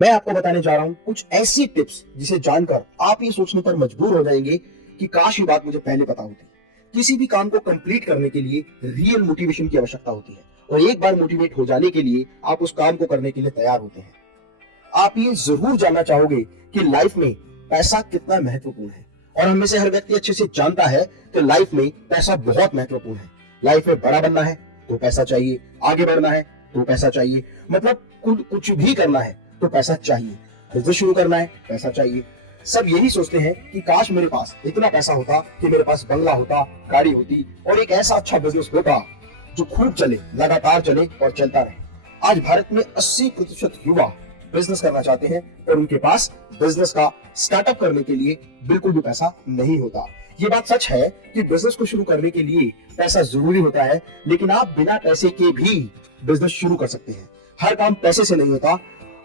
मैं आपको बताने जा रहा हूं कुछ ऐसी टिप्स जिसे जानकर आप ये सोचने पर मजबूर हो जाएंगे कि काश ये बात मुझे पहले पता होती। किसी भी काम को कंप्लीट करने के लिए रियल मोटिवेशन की आवश्यकता होती है और एक बार मोटिवेट हो जाने के लिए आप उस काम को करने के लिए तैयार होते हैं। आप ये जरूर जानना चाहोगे कि लाइफ में पैसा कितना महत्वपूर्ण है और हम में से हर व्यक्ति अच्छे से जानता है कि लाइफ में पैसा बहुत महत्वपूर्ण है। लाइफ में बड़ा बनना है तो पैसा चाहिए, आगे बढ़ना है तो पैसा चाहिए, मतलब कुछ भी करना है तो पैसा चाहिए, बिजनेस शुरू करना है पैसा चाहिए। सब यही सोचते हैं कि काश मेरे पास इतना पैसा होता कि मेरे पास बंगला होता, गाड़ी होती और एक ऐसा अच्छा बिजनेस होता जो खूब चले, लगातार चले और चलता रहे। आज भारत में 80% युवा बिजनेस करना चाहते हैं और उनके पास बिजनेस का स्टार्टअप करने के लिए बिल्कुल भी पैसा नहीं होता। ये बात सच है कि बिजनेस को शुरू करने के लिए पैसा जरूरी होता है, लेकिन आप बिना पैसे के भी बिजनेस शुरू कर सकते हैं। हर काम पैसे से नहीं होता।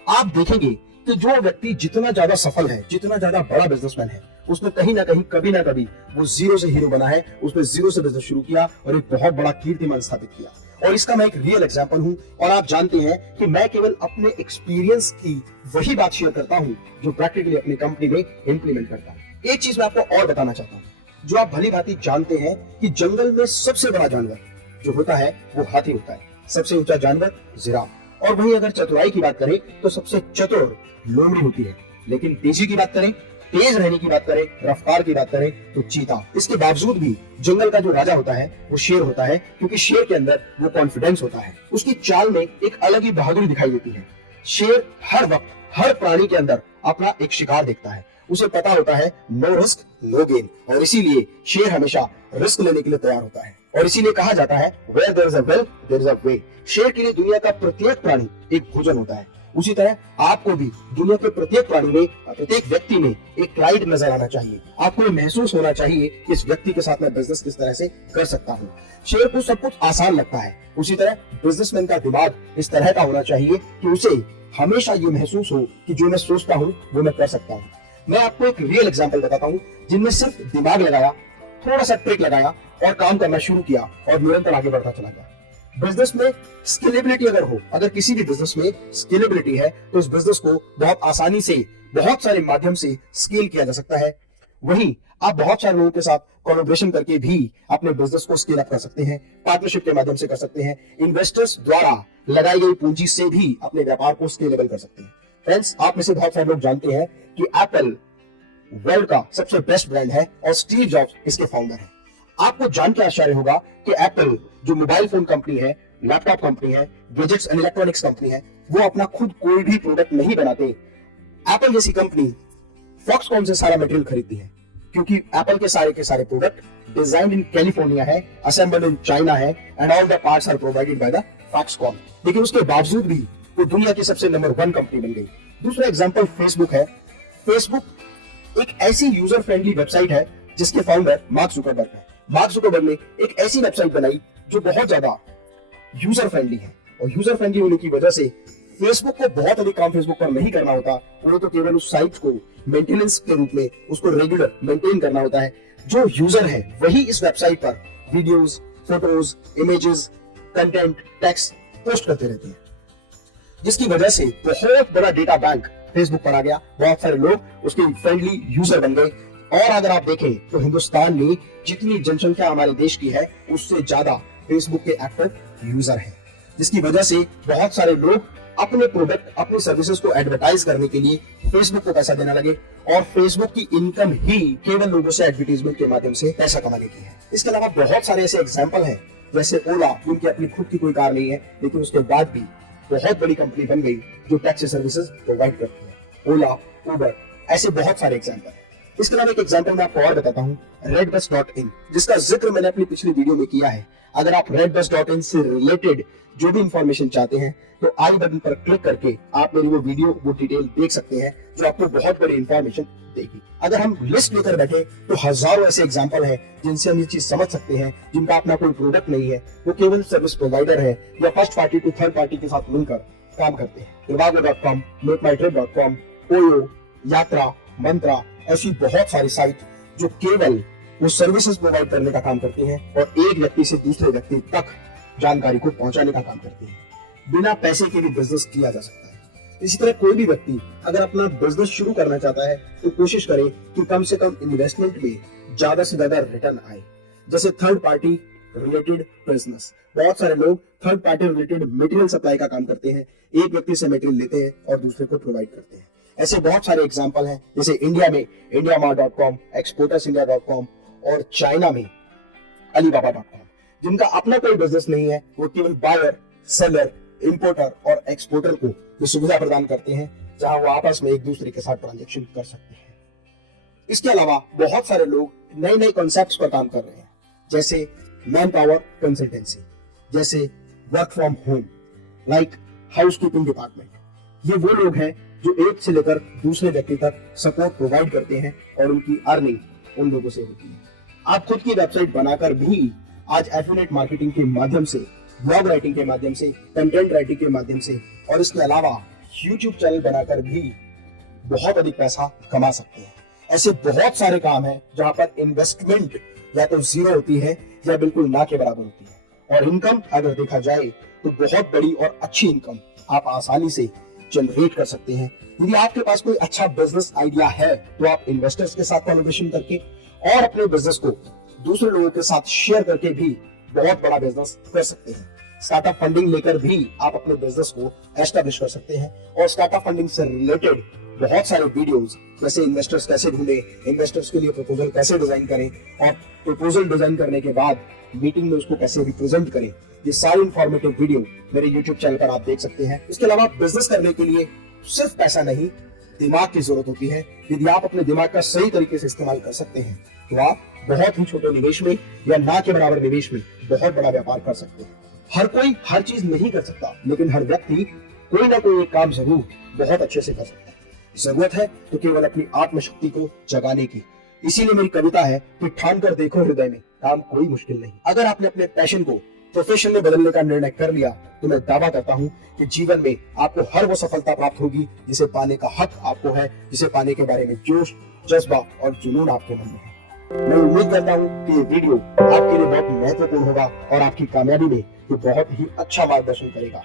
आप देखेंगे कि जो व्यक्ति जितना ज्यादा सफल है, जितना ज्यादा बड़ा बिजनेसमैन है, उसने कहीं ना कहीं कभी ना कभी वो जीरो से हीरो बना है। उसने जीरो से बिजनेस शुरू किया और एक बहुत बड़ा कीर्तिमान स्थापित किया। और इसका मैं एक रियल एग्जांपल हूं और आप जानते हैं कि मैं केवल अपने एक्सपीरियंस की वही बात शेयर करता हूं जो प्रैक्टिकली अपनी कंपनी में इंप्लीमेंट करता हूं। एक चीज मैं आपको और बताना चाहता हूं, जो आप भली भांति जानते हैं कि जंगल में सबसे बड़ा जानवर जो होता है वो हाथी होता है, सबसे ऊंचा जानवर जिराफ। और वहीं अगर चतुराई की बात करें तो सबसे चतुर लोमड़ी होती है, लेकिन तेजी की बात करें, तेज रहने की बात करें, रफ्तार की बात करें तो चीता। इसके बावजूद भी जंगल का जो राजा होता है वो शेर होता है, क्योंकि शेर के अंदर वो कॉन्फिडेंस होता है। उसकी चाल में एक अलग ही बहादुरी दिखाई देती है। शेर हर वक्त हर प्राणी के अंदर अपना एक शिकार देखता है। उसे पता होता है नो रिस्क नो गेन, और इसीलिए शेर हमेशा रिस्क लेने के लिए तैयार होता है। और इसीलिए कहा जाता है where there is a will there is a way. शेर के लिए दुनिया का प्रत्येक प्राणी एक भोजन होता है। उसी तरह आपको भी दुनिया के प्रत्येक प्राणी में, प्रत्येक व्यक्ति में एक क्लाइंट नजर आना चाहिए। आपको ये महसूस होना चाहिए कि इस व्यक्ति के साथ मैं बिजनेस किस तरह से कर सकता हूँ। शेर को सब कुछ आसान लगता है, उसी तरह बिजनेसमैन का दिमाग इस तरह का होना चाहिए कि उसे हमेशा ये महसूस हो कि जो मैं सोचता हूँ वो मैं कर सकता हूँ। मैं आपको एक रियल एग्जांपल बताता हूँ जिनमें सिर्फ दिमाग लगाया, थोड़ा सा ट्रिक लगाया और काम करना शुरू किया और निरंतर आगे बढ़ता चला गया। बिजनेस में स्केलेबिलिटी अगर हो, अगर किसी भी बिजनेस में स्केलेबिलिटी है तो उस बिजनेस को बहुत आसानी से बहुत सारे माध्यम से स्केल किया जा सकता है। वहीं आप बहुत सारे लोगों के साथ कोलैबोरेशन करके भी अपने बिजनेस को स्केल अप कर सकते हैं, पार्टनरशिप के माध्यम से कर सकते हैं, इन्वेस्टर्स द्वारा लगाई गई पूंजी से भी अपने व्यापार को स्केलेबल कर सकते हैं। फ्रेंड्स, आप में से बहुत सारे लोग जानते हैं कि एप्पल वर्ल्ड का सबसे बेस्ट ब्रांड है और स्टीव जॉब्स इसके फाउंडर हैं। आपको जान के आश्चर्य होगा कि एप्पल जो मोबाइल फोन कंपनी है, लैपटॉप कंपनी है, गैजेट्स एंड इलेक्ट्रॉनिक्स कंपनी है, वो अपना खुद कोई भी प्रोडक्ट नहीं बनाते। एप्पल जैसी कंपनी फॉक्सकॉन से सारा मटेरियल खरीदती है, क्योंकि एप्पल के सारे प्रोडक्ट डिजाइन्ड इन कैलिफोर्निया है, असेंबल्ड इन चाइना है and all the parts are provided by the Foxconn. लेकिन उसके बावजूद भी वो दुनिया की सबसे नंबर 1 कंपनी बन गई। दूसरा एग्जांपल फेसबुक है। फेसबुक एक ऐसी यूजर फ्रेंडली वेबसाइट है जिसके फाउंडर मार्क जुकरबर्ग है। मार्क जुकरबर्ग ने एक ऐसी वेबसाइट बनाई जो बहुत ज्यादा यूजर फ्रेंडली है, और यूजर फ्रेंडली होने की वजह से फेसबुक को बहुत अधिक काम फेसबुक पर नहीं करना होता। उन्हें तो केवल उस साइट को मेंटेनेंस के रूप में उसको रेगुलर मेंटेन करना होता है। जो यूजर है वही इस वेबसाइट पर videos, photos, images, content, text post करते रहते हैं, जिसकी वजह से बहुत बड़ा डेटा बैंक फेसबुक पर आ गया। बहुत सारे लोग उसके फ्रेंडली यूजर बन गए। और अगर आप देखें तो हिंदुस्तान में जितनी जनसंख्या हमारे देश की है उससे ज्यादा फेसबुक के एक्टिव यूजर हैं, जिसकी वजह से बहुत सारे लोग अपने प्रोडक्ट, अपनी सर्विसेज को एडवर्टाइज करने के लिए फेसबुक को पैसा देने लगे। और फेसबुक की इनकम ही केवल लोगों से एडवर्टाइजमेंट के माध्यम से पैसा कमाने की है। इसके अलावा बहुत सारे ऐसे एग्जाम्पल हैं, जैसे ओला, जिनकी अपनी खुद की कोई कार नहीं है, लेकिन उसके बाद भी बहुत बड़ी कंपनी बन गई जो टैक्सी सर्विसेज प्रोवाइड करती है। ओला, उबर, ऐसे बहुत सारे एग्जाम्पल। इसके अलावा एक एग्जांपल मैं आपको और बताता हूँ, redbus.in, जिसका जिक्र मैंने अपनी पिछली वीडियो में किया है। अगर आप redbus.in से रिलेटेड जो भी इंफॉर्मेशन चाहते हैं तो आई बटन पर क्लिक करके आप मेरी वो वीडियो, वो डिटेल देख सकते हैं, जो आपको बहुत बड़ी इंफॉर्मेशन देगी। अगर हम लिस्ट लेकर बैठे तो हजारों ऐसे एग्जाम्पल हैं जिनसे हम ये चीज समझ सकते हैं, जिनका अपना कोई प्रोडक्ट नहीं है, वो केवल सर्विस प्रोवाइडर है या first party to third party के साथ मिलकर काम करते हैं। trivago.com, मेकमाईट्रिप.com, ओयो, यात्रा, मंत्रा, ऐसी बहुत सारी साइट जो केवल वो सर्विसेज प्रोवाइड करने का काम करती हैं और एक व्यक्ति से दूसरे व्यक्ति तक जानकारी को पहुंचाने का काम करती हैं। बिना पैसे के भी बिजनेस किया जा सकता है। इसी तरह कोई भी व्यक्ति अगर अपना बिजनेस शुरू करना चाहता है तो कोशिश करे कि कम से कम इन्वेस्टमेंट में ज्यादा से ज्यादा रिटर्न आए। जैसे थर्ड पार्टी रिलेटेड बिजनेस, बहुत सारे लोग third party related material supply का काम करते हैं, एक व्यक्ति से मटेरियल लेते हैं और दूसरे को प्रोवाइड करते हैं। ऐसे बहुत सारे एग्जांपल हैं, जैसे इंडिया में indiamart.com, exportersindia.com और चाइना में alibaba.com, जिनका अपना कोई बिजनेस नहीं है, वो केवल बायर, सेलर, इंपोर्टर और एक्सपोर्टर को ये सुविधा प्रदान करते हैं जहां वो आपस में एक दूसरे के साथ ट्रांजैक्शन कर सकते हैं। इसके अलावा बहुत सारे लोग नए नए कॉन्सेप्ट्स पर काम कर रहे हैं, जैसे मैन पावर कंसल्टेंसी, जैसे work from home, like housekeeping department. ये वो लोग हैं जो एक से लेकर दूसरे व्यक्ति तक सपोर्ट प्रोवाइड करते हैं और उनकी अर्निंग उन लोगों से होती है। आप खुद की वेबसाइट बनाकर भी आज एफिलिएट मार्केटिंग के माध्यम से, ब्लॉग राइटिंग के माध्यम से, कंटेंट राइटिंग के माध्यम से और इसके अलावा यूट्यूब चैनल बनाकर भी बहुत अधिक पैसा कमा सकते हैं। ऐसे बहुत सारे काम हैं जहां पर इन्वेस्टमेंट या तो जीरो होती है या बिल्कुल ना के बराबर होती है, और इनकम अगर देखा जाए तो बहुत बड़ी और अच्छी इनकम आप आसानी से जनरेट कर सकते हैं। यदि आपके पास कोई अच्छा बिजनेस आइडिया है तो आप इन्वेस्टर्स के साथ कोलैबोरेशन करके और अपने बिजनेस को दूसरे लोगों के साथ शेयर करके भी बहुत बड़ा बिजनेस कर सकते हैं। स्टार्टअप फंडिंग लेकर भी आप अपने बिजनेस को एस्टेब्लिश कर सकते हैं, और स्टार्टअप फंडिंग से रिलेटेड बहुत सारे वीडियोस, जैसे इन्वेस्टर्स कैसे ढूंढे, इन्वेस्टर्स के लिए प्रपोजल कैसे डिजाइन करें और प्रपोजल डिजाइन करने के बाद मीटिंग में उसको कैसे रिप्रेजेंट करें, ये सारी इंफॉर्मेटिव वीडियो मेरे यूट्यूब चैनल पर आप देख सकते हैं। इसके अलावा बिजनेस करने के लिए सिर्फ पैसा नहीं, दिमाग की जरूरत होती है। यदि आप अपने दिमाग का सही तरीके से इस्तेमाल कर सकते हैं तो आप बहुत ही छोटे निवेश में या ना के बराबर निवेश में बहुत बड़ा व्यापार कर सकते हैं। हर कोई हर चीज नहीं कर सकता, लेकिन हर व्यक्ति कोई ना कोई एक काम जरूर बहुत अच्छे से कर सकता है। जरूरत है तो केवल अपनी आत्मशक्ति को जगाने की। इसीलिए मेरी कविता है कि ठान कर देखो हृदय में, काम कोई मुश्किल नहीं। अगर आपने अपने पैशन को प्रोफेशन में बदलने का निर्णय कर लिया तो मैं दावा करता हूं कि जीवन में आपको हर वो सफलता प्राप्त होगी जिसे पाने का हक आपको है, जिसे पाने के बारे में जोश, जज्बा और जुनून आपके मन में है। मैं उम्मीद करता हूं कि ये वीडियो आपके लिए बहुत महत्वपूर्ण होगा और आपकी कामयाबी में ये बहुत ही अच्छा मार्गदर्शन करेगा।